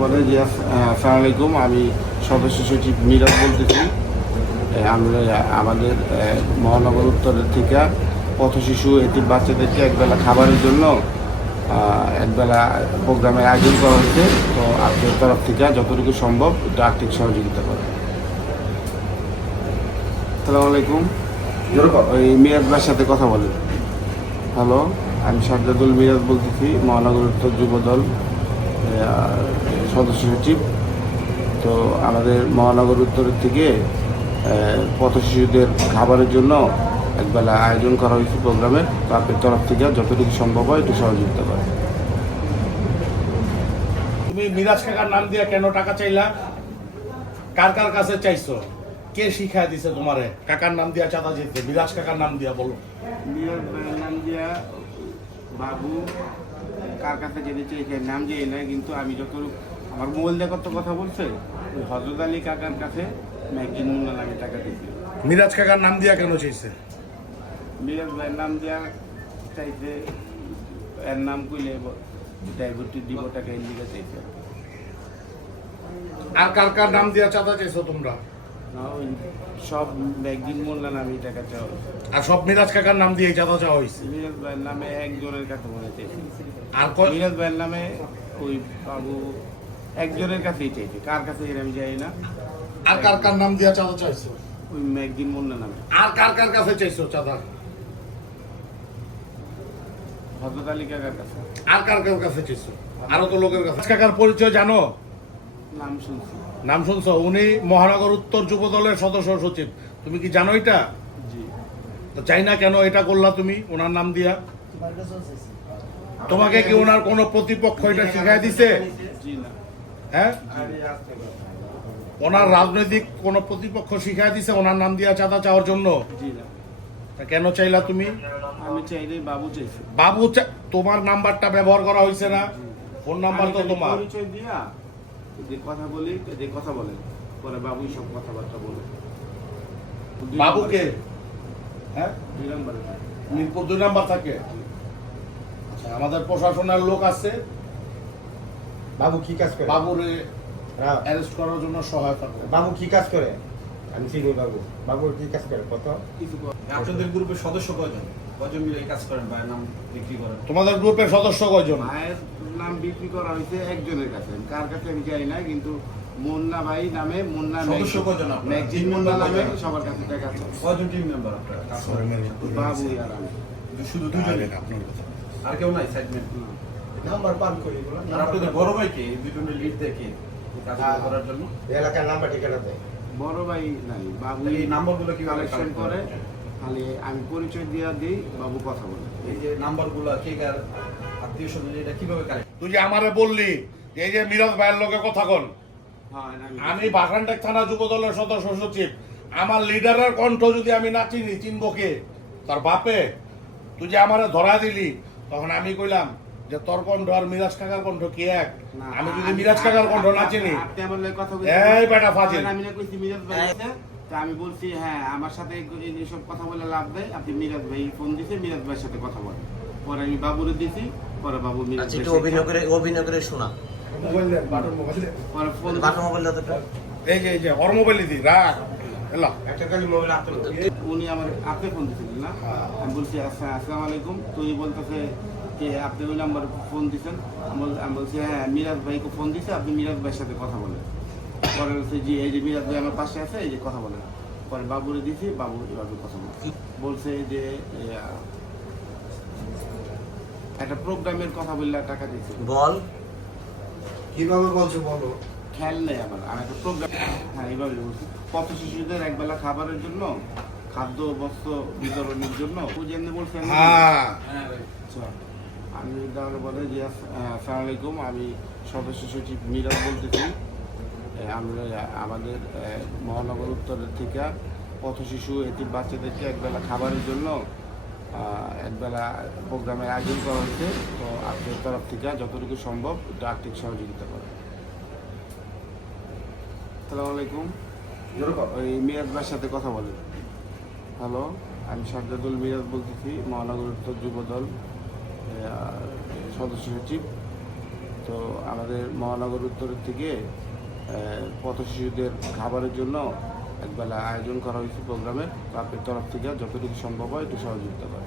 আসসালামু আলাইকুম, আমি সদস্য সচিব মিরাজ বলতেছি। আমরা আমাদের মহানগর উত্তরের থেকে পথ শিশু এতিম বাচ্চাদেরকে একবেলা খাবারের জন্য একবেলা প্রোগ্রামের আয়োজন করা হচ্ছে। তো আপনার তরফ থেকে যতটুকু সম্ভব একটু আর্থিক সহযোগিতা করে। আসসালামু আলাইকুম, ওই মিরাজ ভাইয়ের সাথে কথা বলেন। হ্যালো, আমি সাজ্জাদুল মিরাজ বলতেছি, মহানগর উত্তর যুবদল সদস্য সচিব। তো আমাদের মহানগর উত্তরের থেকে পথ শিশুদের খাবারের জন্য একবেলা আয়োজন করা হয়েছে প্রোগ্রামের। তো আপনার তরফ থেকে যতটুকু সম্ভব হয় একটু সহযোগিতা করে। তুমি মিরাজ কাকার নাম দিয়া কেন টাকা চাইলা? কার কার কাছে চাইছো? কে শিখাই দিছে তোমারে কাকার নাম দিয়া চাঁদা যেতে? মিরাজ কাকার নাম দিয়া বলো। মিরাজ ভাইয়ের নাম দিয়া বাবু কার কাছে যেতে চেয়েছে নাম দিয়ে না, কিন্তু আমি যতটুকু আমার মোবাইল দিয়ে কত কথা বলছে, ওই হজরত আলী কাকার কাছে ম্যাগজিন মুন্না নামে টাকা দিয়েছে। মিরাজ কাকার নাম দিয়া কেন চাইছে? মিরাজ ভাইয়ের নাম দিয়া চাইছে, এর নাম কইলে ড্রাইভারটি দিব টাকা এর দিকে চাইছে। আর কার কার নাম দিয়া চাঁদা চাইছো তোমরা? না, ওই সব ম্যাগজিন মোল্লা নামে টাকা চাওয়া হয়েছে। আর সব মিরাজ কাকার নাম দিয়ে চাঁদা চাওয়া হয়েছে। মিরাজ ভাইয়ের নামে একজনের কাছে মনে চাইছে। আর মিরাজ ভাইয়ের নামে ওই বাবু একজনের কাছেই চাইছে, কার কাছে এর আমি যাই না। আর কার কার নাম দিয়া চাঁদা চাইছো? ওই ম্যাগজিন মোল্লা নামে। আর কার কার কাছে চাইছো চাঁদা? হজরত আলী কাকার কাছে। আর কার কার কাছে চাইছো? আরো তো লোকের কাছে। কাকার পরিচয় জানো? নাম শুনছি। নাম শুনছো? উনি মহানগর উত্তর যুব দলের সদস্য সচিব। তুমি কি জানো এটা? জি। তো চাই না কেন এটা করলা তুমি ওনার নাম দিয়া? তোমাকে কি ওনার কোন প্রতিপক্ষ এটা শিখাই দিছে? জি না। হ্যাঁ, ওনার রাজনৈতিক কোন প্রতিপক্ষ শিখাই দিছে ওনার নাম দিয়া চাঁদা চাওয়ার জন্য? জি না। তা কেন চাইলা তুমি? আমি চাইলে বাবু চাইছে। বাবু তোমার নাম্বারটা ব্যবহার করা হয়েছে না? ফোন নাম্বার তো আমি তোমার। পরিচয় দিয়া যে কথা বলি, যে কথা বলেন, পরে বাবুই সব কথাবার্তা বলে। বাবুকে? হ্যাঁ, 2 নম্বরে। মিরপুর 2 নাম্বার থাকে। আচ্ছা, আমাদের প্রশাসনের লোক আছে, বাবু কি কাজ করে? বাবুরে হ্যাঁ। অ্যারেস্ট করার জন্য সহায়তা করে। বাবু কি কাজ করে? আমি চিনি বাবু। বাবু কি কাজ করে কত? কিছু আপনাদের গ্রুপের সদস্য কয়জন? কয়জন মিলে এই কাজ করেন? ভাইয়ের নাম বিক্রি করেন? তোমাদের গ্রুপের সদস্য কয়জন? ভাইয়ের নাম বিক্রি করা হয়েছে একজনের কাছে, কার কাছে আমি জানি না, কিন্তু মুন্না ভাই নামে মুন্না সদস্য কয়জন আপনারা? ম্যাগজিন মুন্না নামে সবার কাছে টাকা আছে। কয়জন টিম মেম্বার আপনারা? বাবু আর আমি। শুধু দুজনে? আর কেউ নাই সাইডমেন? নাম্বার পান করি বলো। আর আপনাদের বড় ভাইকে এই দুজনের লিড দেখে এই কাজগুলো করার জন্য? এলাকার নাম্বার ঠিকানা দেয়। বড় ভাই নাই, বাবু তাহলে এই নাম্বারগুলো কিভাবে কালেকশন কালেক্ট করে, করে? খালি আমি পরিচয় দিয়ে দিই, বাবু কথা বলে। এই যে নাম্বারগুলো কে কার আত্মীয় স্বজন এটা কিভাবে কালেক্ট? তুই যে আমারে বললি যে এই যে মিরাজ ভাইয়ের লোকে কথা কন, হ্যাঁ, আমি বাগানটেক থানা যুব দলের সদস্য সচিব। আমার লিডারের কণ্ঠ যদি আমি না চিনি, চিনবো কে? তার বাপে? তুই যে আমারে ধরা দিলি, তখন আমি কইলাম যে তোর কণ্ঠ আর মিরাজ কাকার কণ্ঠ কি এক? না, আমি যদি মিরাজ কাকার কণ্ঠ না চিনি, আপনি আমার লগে কথা এই বেটা ফাজিল। আমি না কইছি মিরাজ ভাই আছে, তো আমি বলছি হ্যাঁ আমার সাথে এইসব কথা বলে লাভ দেয়, আপনি মিরাজ ভাই ফোন দিছে, মিরাজ ভাইয়ের সাথে কথা বলেন। পরে আমি বাবুরে দিছি, পরে বাবু মিরাজ আচ্ছা, একটু ভাইয়ের সাথে- অভিনয় করে শোনা। পরে ফোন বাটা মোবাইল দাও তো। এই যে ওর মোবাইল দি রাখ এলা। একটা খালি মোবাইল হাতে উনি আমার আপনি ফোন দিছিলেন না? আমি বলছি আচ্ছা আসসালামু আলাইকুম, তুই বলতেছে যে আপনি ওই নাম্বার ফোন দিছেন। আমি বলছি হ্যাঁ মিরাজ ভাইকে ফোন দিছে, আপনি মিরাজ ভাইয়ের সাথে কথা বলেন। পরে বলছে জি, এই যে মিরাজ ভাই আমার পাশে আছে, এই যে কথা বলেন। পরে বাবুরে দিছি, বাবু এভাবে কথা বলছে যে একটা প্রোগ্রামের কথা বললে টাকা দিচ্ছে। বল। কিভাবে বলছো বলো। খেয়াল নেই আমার, আর একটা প্রোগ্রাম, হ্যাঁ এইভাবে বলছি, পথ শিশুদের একবেলা খাবারের জন্য, খাদ্য বস্ত্র বিতরণের জন্য যেমনি বলছেন। হ্যাঁ, আচ্ছা, আমি তাহলে বলে যে আসসালামু আলাইকুম, আমি সদস্য সচিব মিরাজ বলতেছি। আমরা আমাদের মহানগর উত্তরের থেকে পথ শিশু এতিম বাচ্চাদেরকে একবেলা খাবারের জন্য একবেলা প্রোগ্রামের আয়োজন করা হয়েছে। তো আপনার তরফ থেকে যতটুকু সম্ভব একটু আর্থিক সহযোগিতা করে। আসসালামু আলাইকুম, ওই মিরাজ ভাইয়ের সাথে কথা বলেন। হ্যালো, আমি সাজ্জাদুল মিরাজ বলতেছি, মহানগর উত্তর যুবদল সদস্য সচিব। তো তো আমাদের মহানগর উত্তরের থেকে পথ শিশুদের খাবারের জন্য একবেলা আয়োজন করা হয়েছে প্রোগ্রামের, ক্লাবের তরফ থেকে যতটুকু সম্ভব হয় একটু সহযোগিতা করে।